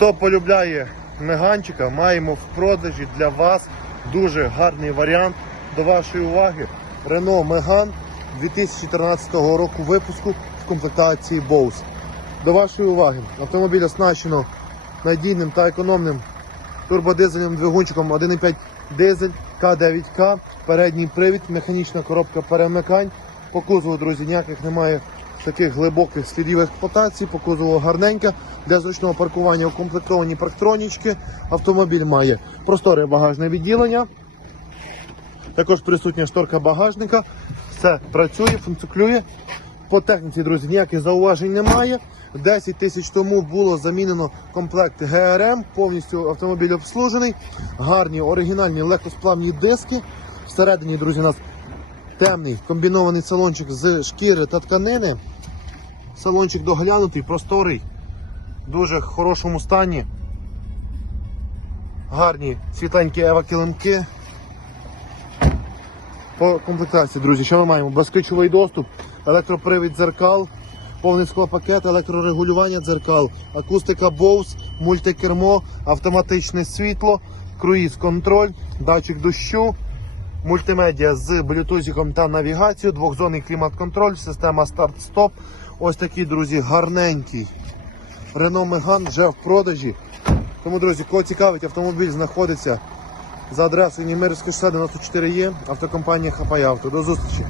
Хто полюбляє меганчика, маємо в продажі для вас дуже гарний варіант. До вашої уваги Renault Megane 2014 року випуску в комплектації Bose. До вашої уваги автомобіль оснащено надійним та економним турбодизельним двигунчиком 1,5 дизель К9К, передній привід, механічна коробка перемикань. По кузову, друзі, ніяких немає таких глибоких слідів експлуатації, по кузову. Для зручного паркування укомплектовані парктронічки. Автомобіль має просторе багажне відділення. Також присутня шторка багажника. Все працює, функціонує. По техніці, друзі, ніяких зауважень немає. 10 тисяч тому було замінено комплект ГРМ, повністю автомобіль обслужений. Гарні оригінальні легкосплавні диски. Всередині, друзі, у нас темний комбінований салончик з шкіри та тканини. Салончик доглянутий, просторий, в дуже хорошому стані. Гарні світленькі ева-килимки. По комплектації, друзі, що ми маємо? Безключовий доступ, електропривід дзеркал, повний склопакет, електрорегулювання дзеркал, акустика Bose, мультикермо, автоматичне світло, круїз-контроль, датчик дощу, мультимедіа з блютузиком та навігацією, двохзонний клімат-контроль, система старт-стоп. Ось такий, друзі, гарненький. Renault Megane вже в продажі. Тому, друзі, кого цікавить, автомобіль знаходиться за адресою Німирське шосе 94 є, автокомпанія Хапай Авто. До зустрічі!